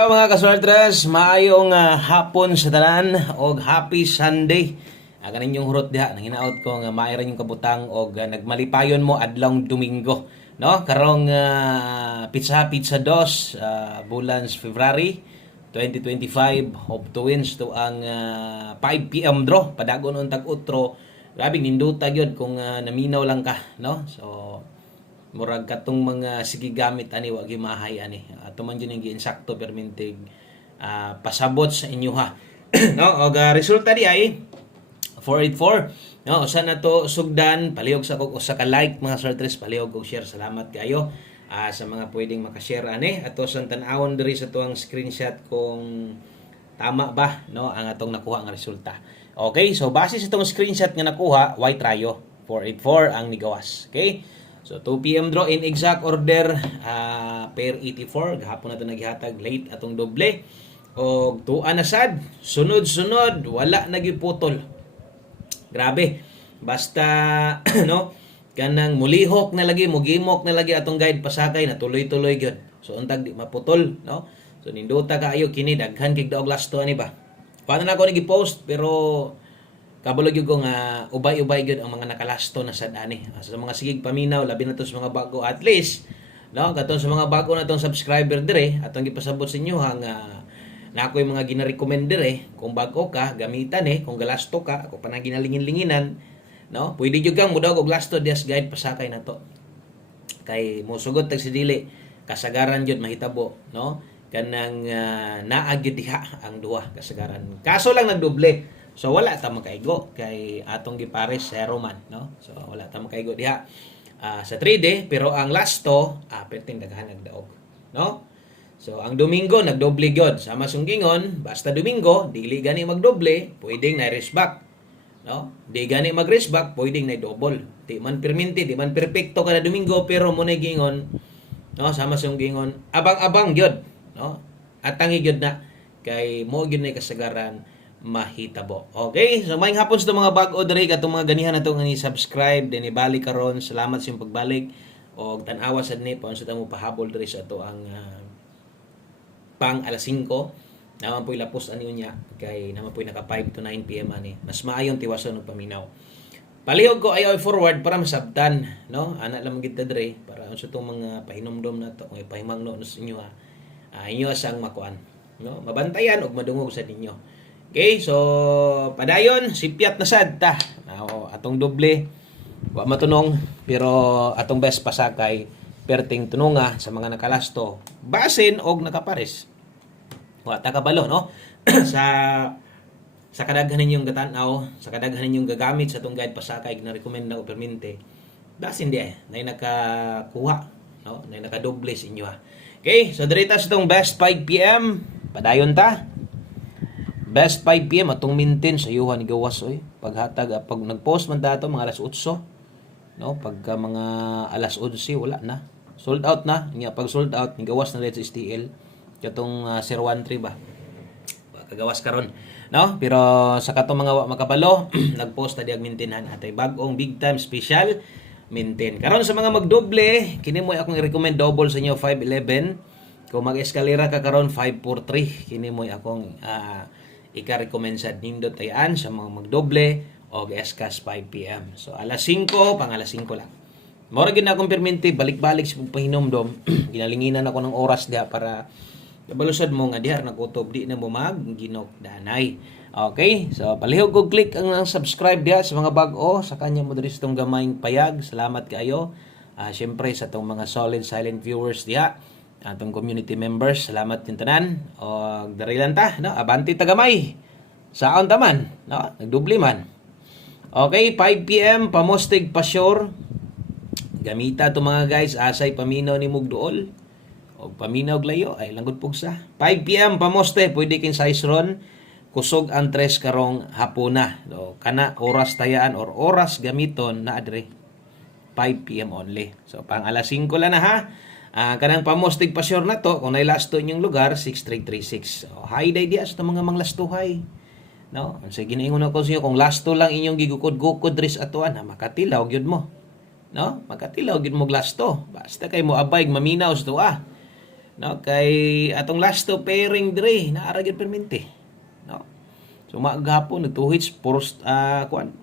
Hello mga kasultres, maayong hapon sa tanan og happy Sunday. Kanin yung hurot diha nang hinaot ko nga maayra yung kabutang og nagmalipayon mo adlong Domingo, no? Karong pizza 2 bulan February 2025 hope to wins to ang 5 PM draw padagon untag utro. Grabe ninduta gyud kung naminaw lang ka, no? So murag katong mga sige gamit ani wa gimahay ani ato man gyud yung giinsakto permintig pasabot sa inyo ha. No og resulta di ay 484, no usa na to sugdan palihog sa kog usa ka like mga sortres, palihog og share, salamat kayo sa mga pwedeng maka-share ani ato sang tan-awon diri sa tuang screenshot kung tama ba no ang atong nakuha nga resulta. Okay, so base sa itong screenshot nga nakuha, white rayo 484 ang nigawas. Okay, so 2 PM draw in exact order, pair 84 gahapon nato naghihatag late atong doble og tuan na sad sunod-sunod wala nagiputol. Grabe, basta no kanang mulihok na lagi mugimok na lagi atong guide pasakay na tuloy-tuloy gyud. So untag di maputol, no? So ninduta kaayo kini daghan kig daog lasto ani ba. Paano na ako nag-post pero kabalo gyud ko nga ubay-ubay gyud ang mga nakalasto na sad ani. Sa mga sigig paminaw labi na to sa mga bago at least no katong sa mga bago natong subscriber dire atong gipasabot sa inyo hang na ako yung mga gina-recommend dire kung bago ka gamitan kung galasto ka ako pa na ginalingin-linginan no pwede jud kang mudawg og lasto dias guide pasakay na to kay mosugot tag si dili kasagaran jud mahitabo no kanang naa gyud diha ang duha kasagaran kaso lang nagdoble. So wala ta makaigo kay atong gipares zero man, no? So wala ta makaigo diha sa 3D pero ang lasto perting daghan nagdaog, no? So ang Domingo nagdoble gyud sama sunggingon basta Domingo dili gani magdoble pwedeng na race back, no? Di gani mag race back pwedeng na double. Di man perminti, di man perpekto kada Domingo pero mo gingon, no? Sama sunggingon abang-abang gyud, no? At tangi gyud na kay mo gyud na kasagaran mahitabo. Okay, so maayong hapon sa mga bag-o diri katong mga ganihan nato nga ni-subscribe din ibalik karon. Salamat sa inyong pagbalik og tan-awa sad ni paun sa tamo pahabol diri sa ato ang pang alas 5 naman po ilapos ani unya kay naman po naka 5 to 9 PM ani. Mas maayon tiwason og paminaw. Palihog ko ayaw forward para masabtan, no? Ana lang gid ta diri para unsa tong mga pahinomdom nato kung ipahimangno sa inyo inyo asang makuan, no? Mabantayan og madungog sa ninyo. Okay, so padayon sipiat na sad ta. Atong doble wa matunong pero atong best pasakay perting tununga sa mga nakalasto basin og nakapares. Wa ta kabalo no sa kadaghan ninyong gatan-aw, sa kadaghan ninyong gagamit sa atong guide pasakay na recommend na o permente. Basin di nay nakakuha, no? Nay nakadoble sa inyo. Okay, so diri ta sa tong best 5 PM. Padayon ta. Best 5 PM atong maintain sa yuhan ni gawas oy. Paghatag pag nag-post man dato mga alas 8, no? Pagka mga alas 11 wala na. Sold out na. Nya pag sold out ni gawas na sa STL katong 013 ba. Kagawas karon, no? Pero sa katong mga makabalo nag-post ta diag maintainhan atay bag-ong big time special maintain. Karon sa mga magdoble, kini mo akong i-recommend double sa inyo 511. Kung mag-eskalera ka karon 543, kini mo akong ika-recommend sa nindot tayan sa mga magdoble o eskas 5 PM. So alas 5, pang alas 5 lang. Mora gid na akong perminti balik-balik sa pahinomdom. Ginalinginan ako ng oras diha para balusad mo nga diha nakutob di na mo magginok danay. Okay, so palihog ko click ang subscribe diha sa mga bag-o sa kanya mo diri sa tong gamayng payag. Salamat kaayo. Syempre sa tong mga solid silent viewers diha. Atong community members, salamat din tanan. O dari lang ta, no? Abanti tagamay. Saon taman, no? Nagdubli man. Okay, 5 PM pamostig pa sure. Gamita to mga guys, asay paminaw ni mugduol. O paminaw glayo ay langgod pugsa. 5 PM pamoste, pwede kin size ron. Kusog ang 3 karong hapuna. So, kana oras tayaan or oras gamiton na adre. 5 PM only. So pang alas 5 lang na ha. Kanang pamostig pa sure na to kung nailasto inyong lugar 6336. Hi day dia sa mga manglastuhay. No, sa ginaingon ako sa inyo kung lasto lang inyong gigukod-gukod dres atuan makatilaw gyud mo. No? Makatilaw gyud mo lasto. Basta kay mo abay maminaw sa tuwa. No, kay atong last to pairing dire naara gyud perminti. No. So maghapon nagtuhits puros kuan.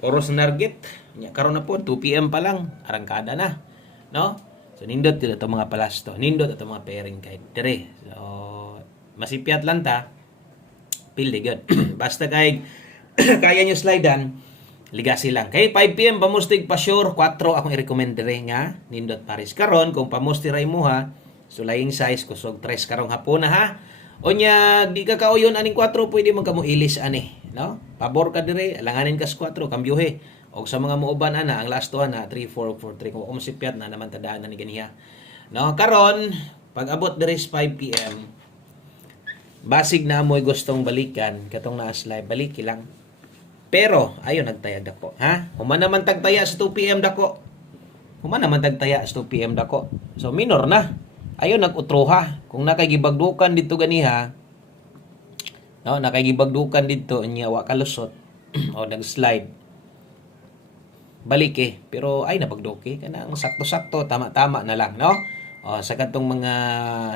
Puros nargit. Nya karon na po 2 PM pa lang arangkada na. No? So nindot gyud ato mga palasto. Nindot ato mga pairing kay dire. So masipyat lang ta. Pilde gyud. Basta kay kaya nyo slidean, ligasi lang. Kay 5 PM pamustig pa sure 4 akong i-recommend dire nga nindot pares karon kung pamusti ray mo ha. Sulaying size kusog 3 karong hapon na ha. Onya di ka kauyon aning 4 pwede man kamo ilis ani, no? Pabor ka dire, alanganin kas 4 kambyuhe. Og sa mga muuban ana ang last one na 3 4 4 3 kung masipyat na naman tadaan na ni ganiha. No, karon pag abot dire 5 PM basig na mo'y gustong balikan katong naa slide baliki lang. Pero ayo nagtayag dako, ha? Human naman tagtaya sa 2 PM dako. Human naman tagtaya sa 2 PM dako. So minor na. Ayo nag-utroha. Kung nakagibagdukan dito ganiha, no, nakagibagdukan dito nya wa kalusot o nag-slide. Balik pero ay napagdoki kanang sakto-sakto, tama-tama na lang, no? O sa katong mga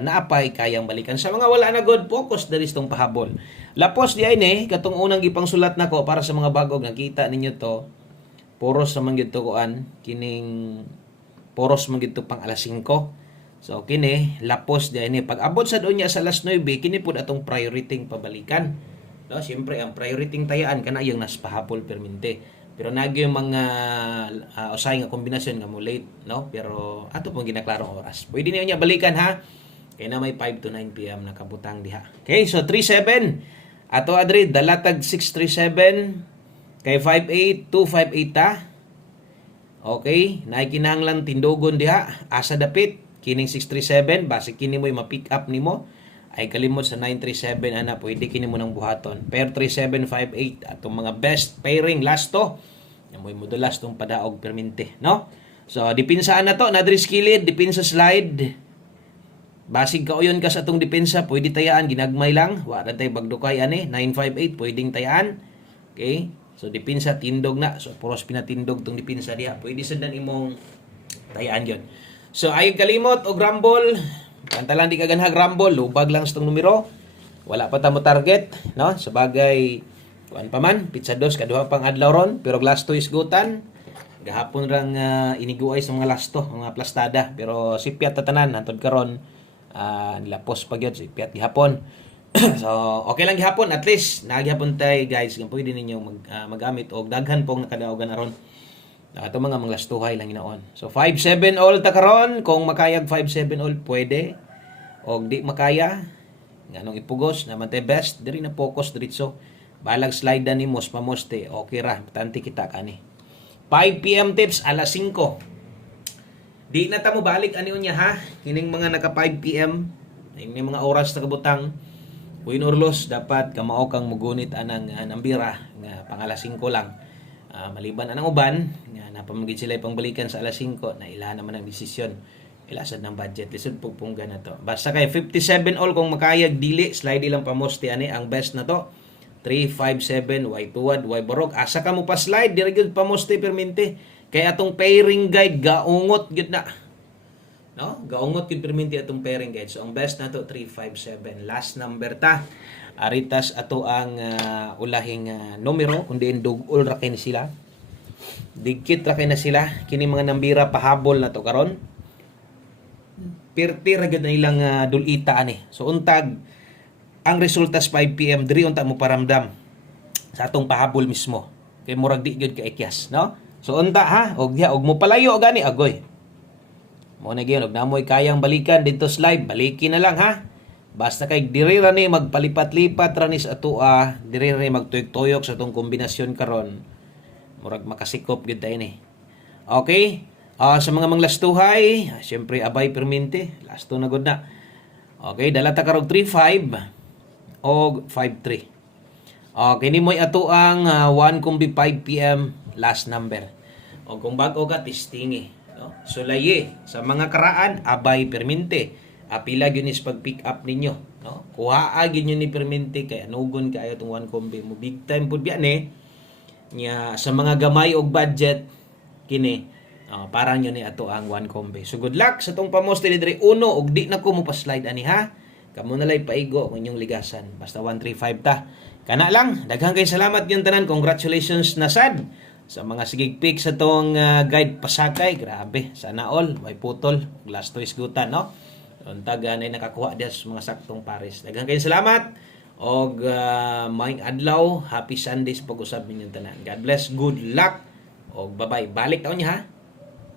naapay kayang balikan. Sa mga wala na good focus diri tong pahabol. Lapos di ay ni katong unang gipang sulat nako para sa mga bagog nakita ninyo to. Puros sa man gyud to kuan kining puros man gyud to pang alas 5. So kini lapos di ay ni pag abot sa donya sa alas 9 kini pud atong priority pabalikan. No, siyempre ang priority tayaan kana yung nas pahabol permente. Pero nagyo yung mga usay nga kombinasyon nga mo late, no? Pero ato pong ginaklarong oras. Pwede niyo niya balikan ha. Kaya na may 5 to 9 PM na kabutang diha. Okay, so 37. Ato adri dalatag 637 kay 58 258 ta. Okay, naikinahanglan tindogon diha asa dapit kining 637 base kini mo'y ma-pick up nimo ay kalimot sa 937 ana pwede kini mo nang buhaton. Pair 3758 atong mga best pairing last to. Namoy modulas tong padaog permente, no? So depensa na to, nadri skilled, depensa slide. Basig kauyon ka sa atong depensa, pwede tayaan ginagmay lang, wa ra tay bagdukay ani 958 pwedeng tayaan. Okay? So depensa tindog na. So puros pinatindog tong depensa diha. Pwede sundan imong tayaan gyud. So ay kalimot og rumble. Kanta lang di ka ganhag rumble, lubag lang sa itong numero. Wala pa tamo target, no? Sabagay, kuan pa man, pizza dos, kaduha pang adlaw ron, pero last 2 isgutan. Gahapon rang iniguay sa mga last 2, mga plastada. Pero sipyat tatanan, hantod karon nilapos pa gyud sipyat gihapon. So, okay lang gihapon, at least, nagihapon tayo guys, kung pwede ninyo magamit o daghan pong nakadaogan na ron. Ato mga lastuhay lang ginaon. So 5-7 all ta karon, kung makayag 5-7 all pwede. Og di makaya nganong ipugos naman tay best diri na focus diretso. Balag slide na ni mos pamoste. Okay ra, tanti kita kani. 5 PM tips alas 5. Di na ta mo balik ani unya ha. Kining mga naka 5 PM, ini mga oras na kabutang win or loss dapat kamao kang mugunit anang nambira nga pang alas 5 lang. Maliban anang uban nga napamagid sila ipang balikan sa alas 5 na ilahan naman ang desisyon ilasad ng budget lisod pugpunggan na to basta kay 57 all kung makayag dili slide ilang pamoste ani ang best na to 357 y tuwad y borok asa ka mo pa slide diri gyud pamoste permente kay atong pairing guide gaungot gyud na, no? Gaungot gyud permente atong pairing guide. So ang best na to 357 last number ta. Aritas ato ang ulahing numero kundi dugol ra kay sila. Dikit ra kay na sila kini mga nambira pahabol na to karon. Pirti ra gyud na ilang dulita ani. So untag ang resulta sa 5 PM diri unta mo paramdam sa atong pahabol mismo. Kay murag di gyud ka ikyas, no? So unta ha, og mo palayo gani agoy. Mo na gyud og namoy kayang balikan dito slide, baliki na lang ha. Basta kay diri ra ni magpalipat-lipat ra ni sa atua, diri ra magtuyok-tuyok sa tong kombinasyon karon. Murag makasikop gyud tayo ni. Okay? Sa mga manglastuhay, syempre abay permente, lasto na gud na. Okay, dala ta karog 35 o 53. Okay, ni moy ato ang 1 kumbi 5 PM last number. O kung bago ka testing no? Sulaye sa mga karaan abay permente. Apila gyud is pag pick up ninyo, no? Kuhaa gyud ni permente kay anugon kaayo tong 1 kombi mo big time pud biya ni nya sa mga gamay og budget kini Parang yun ni ato ang one combe. So good luck sa tong pamos diri uno og di na ko mo pa-slide ani ha. Kamo na lay paigo ang inyong ligasan. Basta 135 ta. Kana lang, daghang kay salamat yung tanan. Congratulations na sad sa mga sigigpik sa tong guide pasakay. Grabe, sana all may putol, last to isgutan, no? Untag na nakakuha diya sa mga saktong pares. Daghang kay salamat og maayong adlaw, happy Sunday sa pag-usab ninyong tanan. God bless, good luck og bye-bye. Balik taon niya ha.